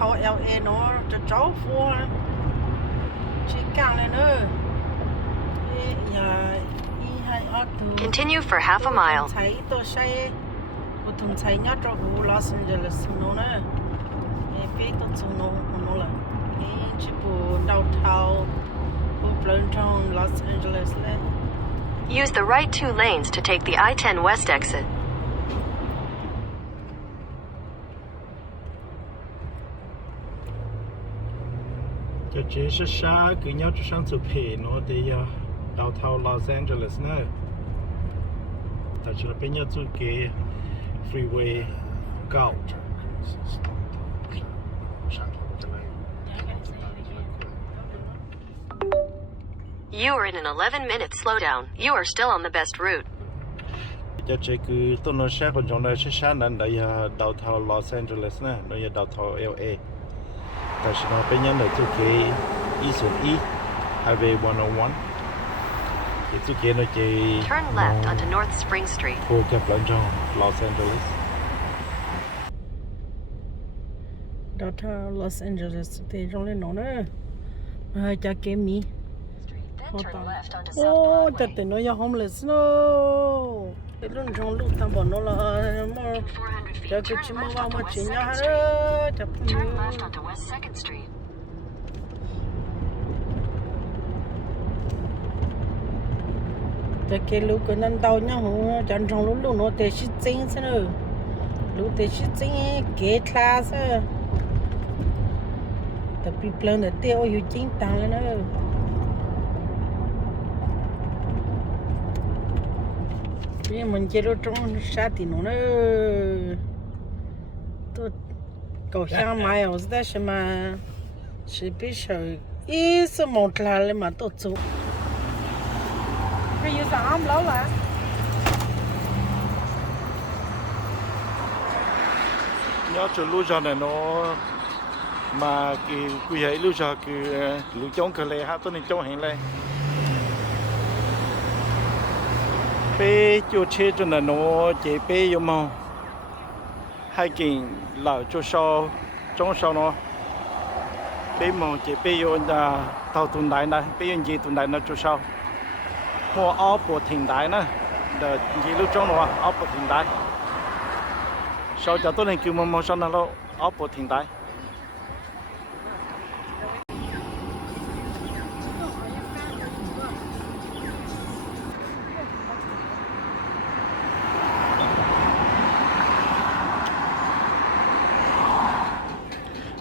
thầu LA nó cho cháu phu chỉ càng lên nữa giờ hai ở từ Continue for half a mile. thấy tôi say tôi thường thấy nhớ cho hồ Los Angeles nó nữa bé tôi dùng nó là chỉ bộ đào thầu bộ plan trong Los Angeles này. Use the right 2 lanes to take the I-10 West exit. Cho chế sẽ xa cứ nhau cho sang chụp hình nó để đào thầu Los Angeles nữa. Ta chỉ là bên nhau chụp cái freeway cao. You are in an 11-minute slowdown. You are still on the best route. Cho chế cứ tôi nói xa còn trong này sẽ xa nên để đào thầu Los Angeles nữa, nó đào thầu LA. Ta chỉ là bên nhau để chụp cái E Highway 101. It's okay, no, Turn left onto North Spring Street. Phố chập lên trong Los Angeles. Đó là Los Angeles thì trong lên nó nữa cho cái mi ô thật tình nó là homeless no cái lúc trong lúc tao bảo nó là mà cho cái chim vào mà chỉ nhá hết chập Turn left onto West 2nd Street. cái lúc cái năm đầu nhá hả chẳng trong lúc nó để xí chính thế nữa lúc để xí chính cái class tập đi plan để tiêu yêu chính tăng lên nữa bây mình chơi đồ trong sát thì nó tôi cầu sang mai ở đây xem mà chỉ biết sợ ít số một là lên mà tôi chụp bây giờ sao lâu là nhớ cho lúc giờ này nó mà cái quy hệ lúc giờ cái lúc chống cái này hát tôi nên chống hành này bé cho chế cho nên nó chế bé yêu mong hai kiện là cho sau trong sau nó bé mong chế bé yêu là tàu tuần đại này bé yêu gì tuần đại nó cho sau mua áo bộ thình đại nữa để gì lúc trong nó áo bộ thình đại sau cho tôi nên kêu mong sau nó áo bộ thình đại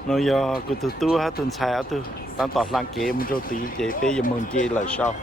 nó giờ cứ từ tu hết tuần sai ở tu đang tọt lang kế một chỗ tí chế bây giờ mừng chế là sao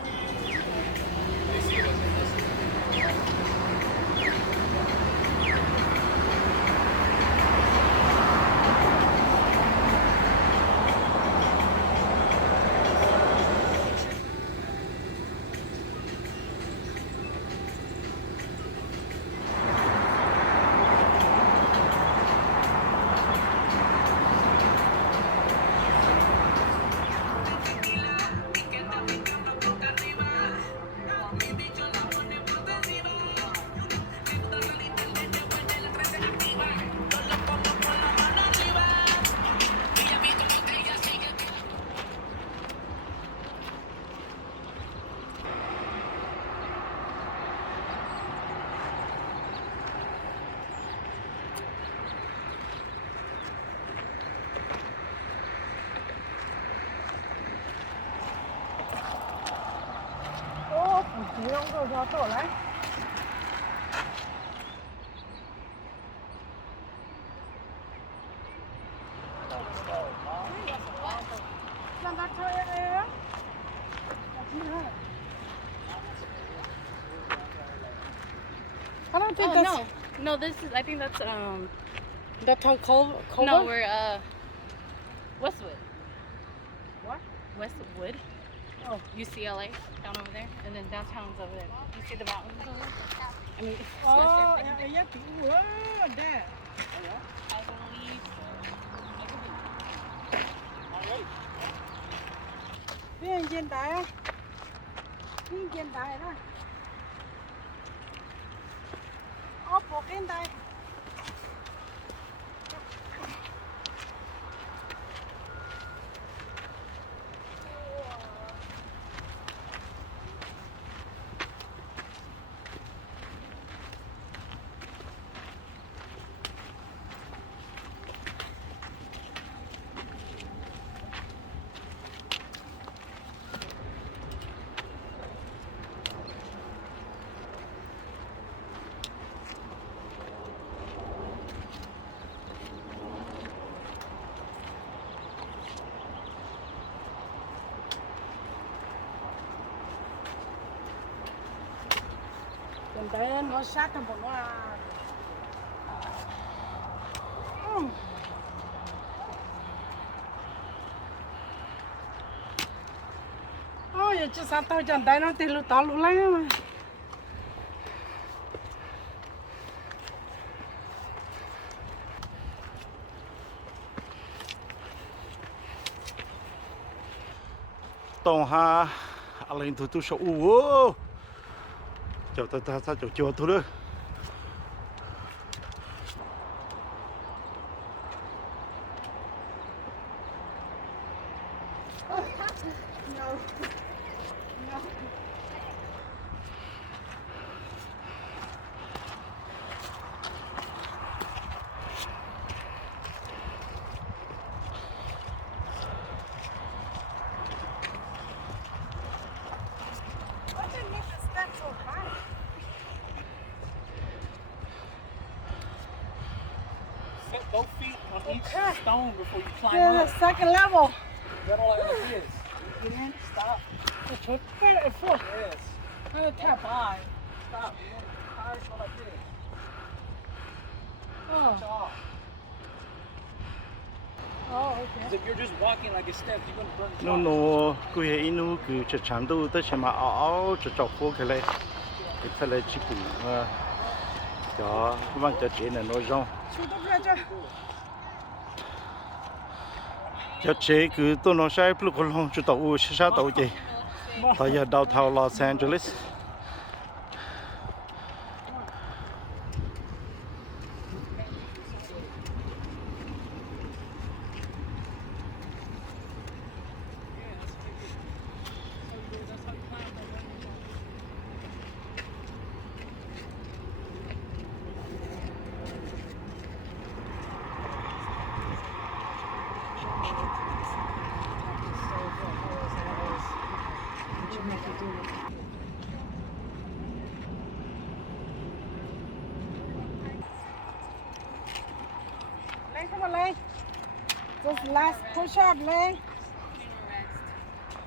chỉ không có gió tổ đấy I don't think that's no, this is, I think that's, that's how cold no, we're, Westwood. What? Westwood. Oh. UCLA, down over there, and then downtown's over there. You see the mountains over there? I mean, Oh, yeah, there. I believe Cái hiện tại á, cái hiện tại đó. Ốp một cái tay. chẳng đấy nó sát trong bọn nó ôi giờ chứ sao tao chẳng đấy nó tiền lụt tao lụt lấy mà tông ha anh lên tụi số u chờ ta chờ thôi đó Set both feet on each stone before you climb yeah, up. second level Is that all like this? You get in, stop. the chốt cái này phụ Yes. cái thẹp Five. Stop. You want the tires go like this. Push off. okay Because if you're just walking like a step, you're going to burn the nó tires. nó cứ hệ nó cứ chặt chắn đâu tới xem mà áo chặt chọc phố cái này cái phải là chỉ cũ đó vâng cho chị này nói rong chú tốt ra chưa cho chị cứ tôi nói sai lúc còn không cho tàu sao tàu chị tại giờ đào thầu Los Angeles Lên come on lên just last push up lên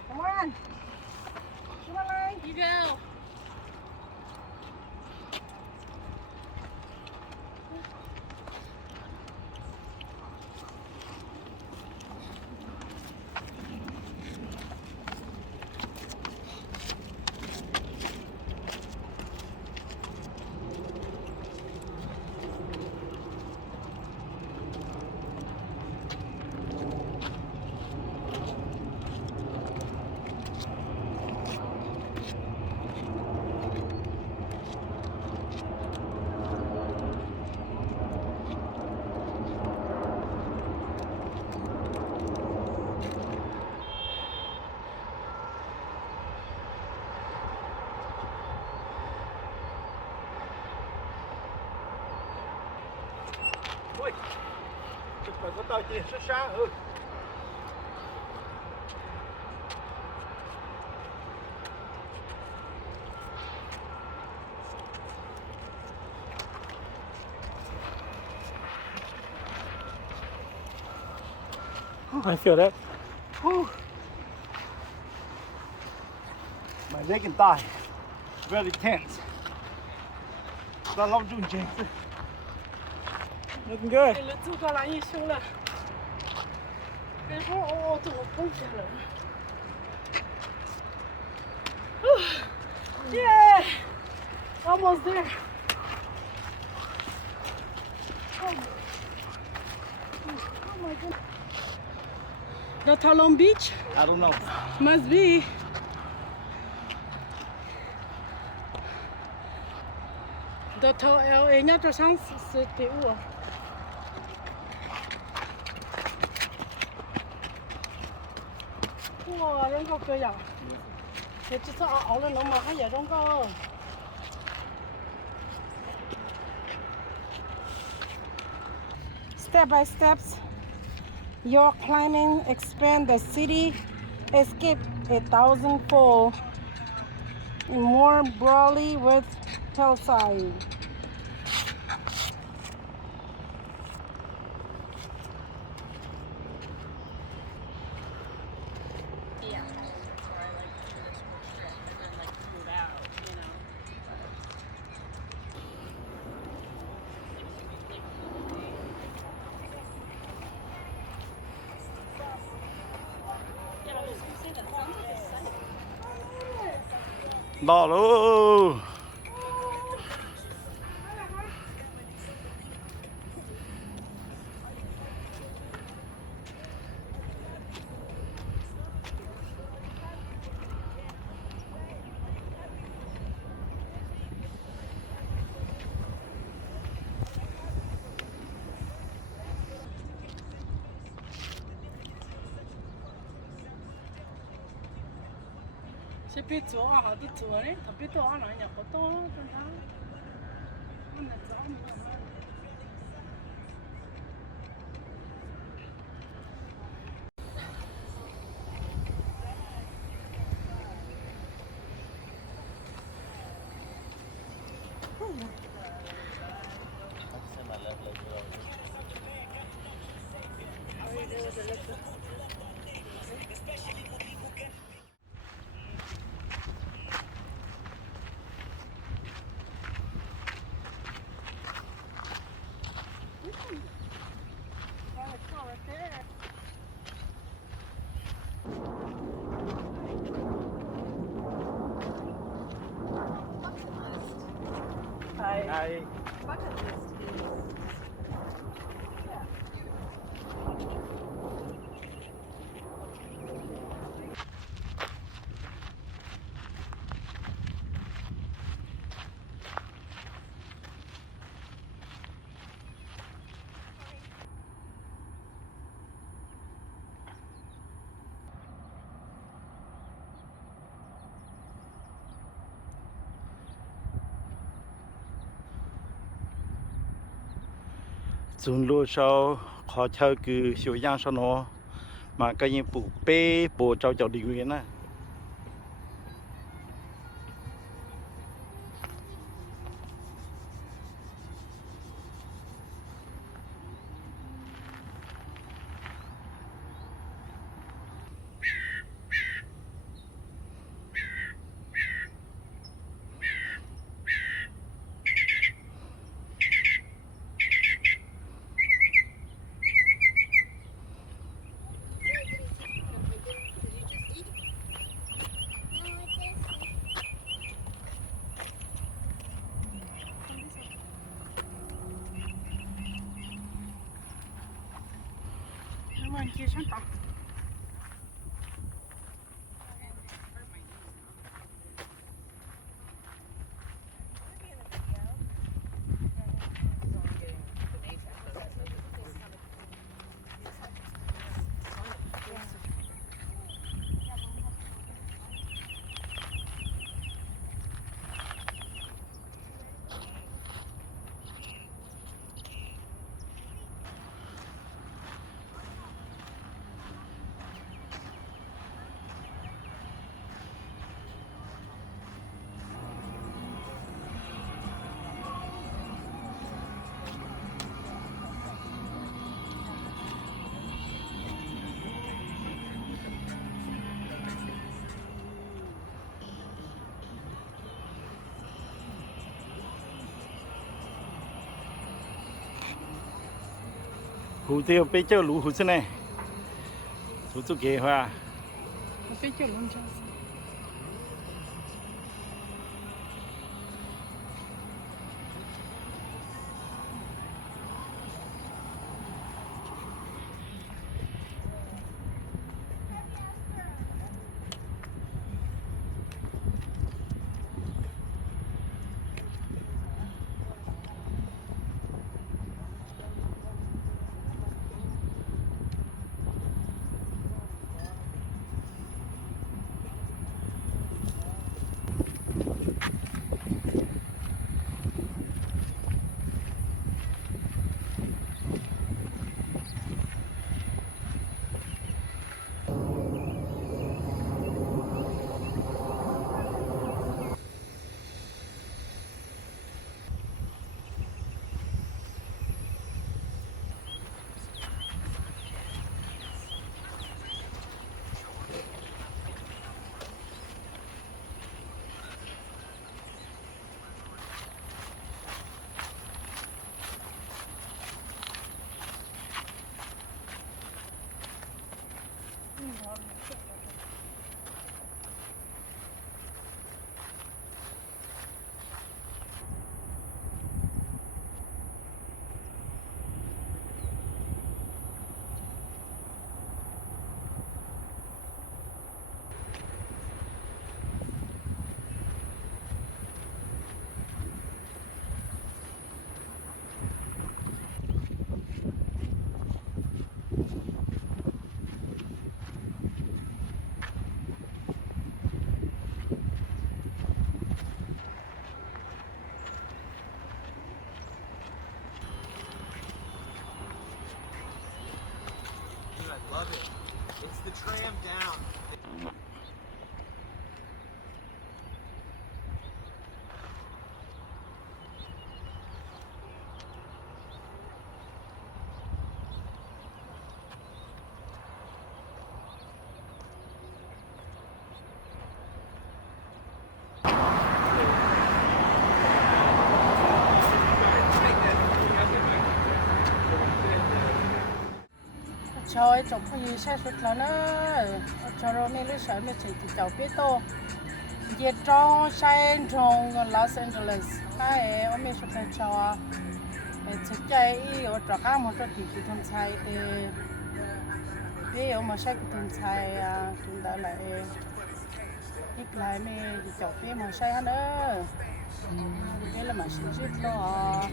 come on lên You go. ôi chụp phải có tàu chị xuất xa ừ I feel that. Whew. My leg and thigh very tense. Đã lâu run chèn. Looking good. cái lưỡi chú có lại như xuống là cái phố ô tụi nó không chả rồi yeah almost there oh my god the Talon Beach I don't know. must be the LA nhất cho sáng sự tiểu à wow nó có cơ à thì chỉ sợ ảo lên nó mà hay giờ trong cơ step by steps your climbing expand the city escape 1,000-fold more broadly with hillside. Yeah, that's where I like to do this workshop and then like move out, you know. đỏ luôn Chị biết chỗ à họ đi chỗ đấy, thằng biết chỗ à nó nhà có to chân ta. Nó là rõ mà. Đây. Dùng lúa sau khó chơi cứ siêu giang sau nó mà cái gì phụ bê bộ cho đi nguyên á Nó mà kia sáng tỏ. hủ tiêu bê chơi lũ hủ thế này hủ tu kề hoa Nó biết chỗ luôn cho. chơi chụp cái gì sai suốt là nó cho rồi mình lấy sợi mình chỉ chụp biết to giờ trong San trong Los Angeles hay ở mình suốt cho chỉ cái ở chỗ khác một chỗ thì thôn sai thì ở mà sai cái thôn sai chúng ta lại ít lại mình chụp cái mà sai nữa thế là mà xin xíu lo